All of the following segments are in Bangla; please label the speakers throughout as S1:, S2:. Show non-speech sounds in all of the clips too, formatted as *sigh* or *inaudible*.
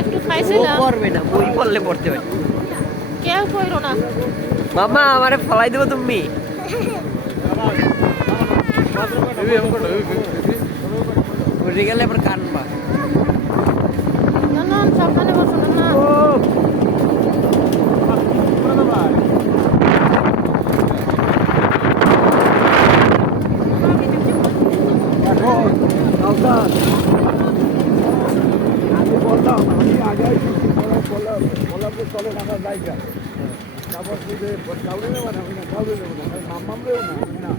S1: একটু খাইছিলাম
S2: পড়বে না বই পড়লে পড়তে পারে
S1: কেউ কইরো না।
S2: মামা আমারে ফলাই দেবো তুমি। *laughs* উঠে গেলে এবার কানবা
S1: না না সাবধানে বসো না না
S3: এখন সাবধান আমি বললাম আমি আগে বললাম বললাম যে চলে আমার জায়গা। তারপর শুধু কাউরে নেব না আমি না কাউরে নেব না মাম্মাম নেব না আমি না।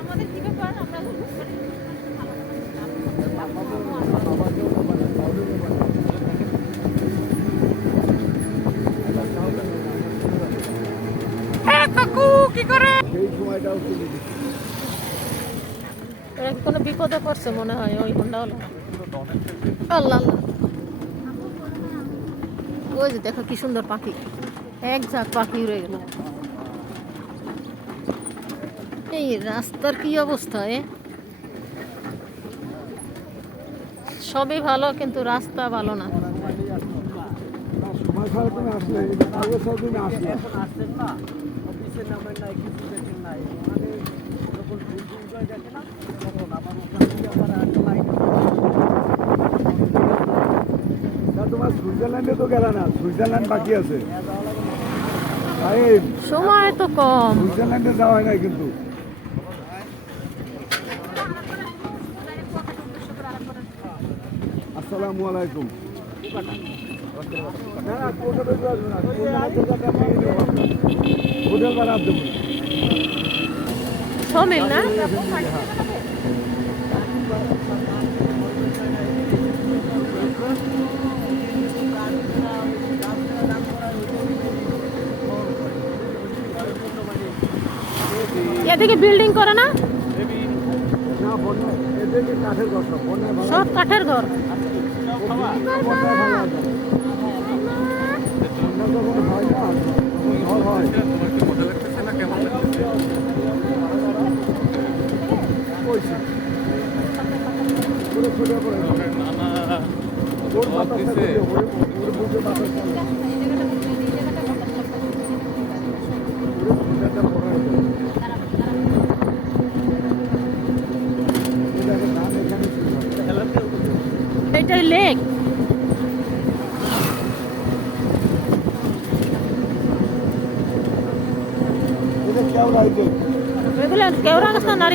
S1: আমাদের দিকে
S3: সেই সময়টাও চলে গেছে
S1: কি কোনো বিপদে পড়ছে মনে হয় ওই হোন্ডা হলো আল্লাহ আল্লাহ। ওই যে দেখো কি সুন্দর পাখি। এক ঝাঁক পাখি উড়ে গেল। এই রাস্তার কি অবস্থা, এ? সবই ভালো, কিন্তু রাস্তা ভালো না।
S3: আসলে কাগজ ছাড়া তুমি আসলে
S2: আসছেন না অফিসের নাম্বার নাই কিছু দেখেন নাই ওখানে যখন ভুল ভুল করে দেখে না তখন আবার ওখান থেকে আবার একটা লাইন
S3: না, তোমার সুইজারল্যান্ডে তো গেল না সুইজারল্যান্ড বাকি আছে।
S1: সময় তো কম।
S3: সুইজারল্যান্ডে যাওয়া হয় নাই কিন্তু। আসসালামু আলাইকুম। না না না
S1: সমিল না? এদিকে বিল্ডিং করে না? সব কাঠের ঘর।
S3: বন্যায় ভাড়া দেবো বন্যা যখন হয় না তখন ঝড় হয় কইছে পুরো ছুটে পড়ে ওর বাতাসটা দিও, ওর ওর বুকে বাতাস চলে। পুরো ছুটেটা পড়ে যায়। এই দেখো, ধান এখানে ছিল।
S1: এটাই লেক
S3: এটা কেওড়া, এই যে।
S1: এগুলো কেওড়া গাছ না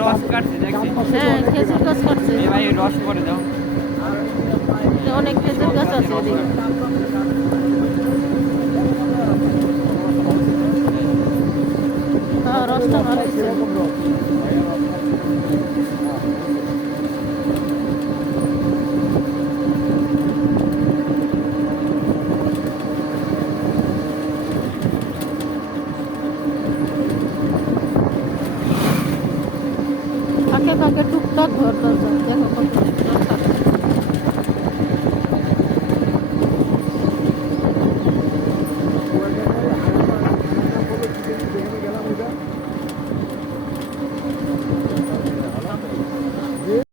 S3: রস
S2: কাটছে
S1: হ্যাঁ খেজুর গাছ
S2: এই ভাই রস করে দাও।
S1: অনেক খেজুর গাছ আছে থাকে টুকটাক
S3: ঘর দরজা।